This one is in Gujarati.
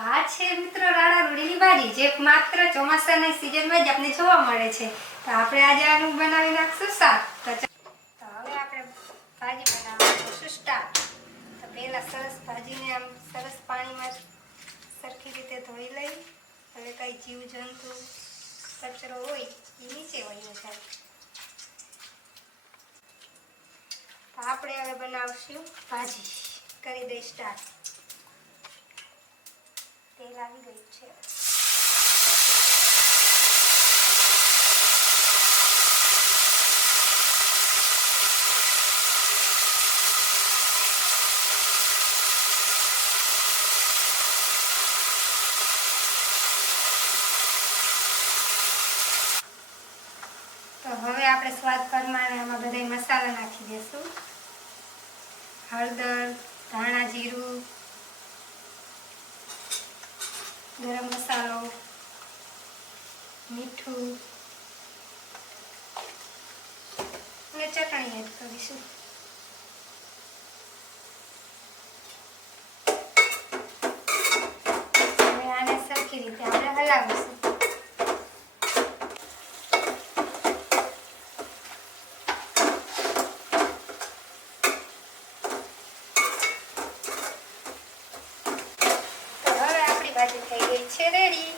આ છે મિત્રો રાડા રોડીની ભાજી, જે માત્ર ચોમાસાની સિઝનમાં જ આપણે જોવા મળે છે. તો આપણે આજે આનું બનાવી નાખશું શાક. તો હવે આપણે ભાજી બનાવવાનું સ્ટાર્ટ. તો પહેલા સરસ ભાજીને આમ સરસ પાણીમાં સરખી રીતે ધોઈ લઈ. હવે કઈ જીવજંતુ કચરો હોય એ નીચે વળ્યો જાય. તો આપણે હવે બનાવશું ભાજી. કરી દઈ સ્ટાર્ટ. તેલ આવી ગયું છે. તો હવે આપણે સ્વાદ પ્રમાણે આમાં બધા મસાલા નાખી દઈશું. હળદર, ધાણા જીરું, ગરમ મસાલો, મીઠું અને ચટણી એડ કરીશું. હવે આને સરખી રીતે આપણે હલાવીશું. ભાજી થઈ ગઈ છે રેડી.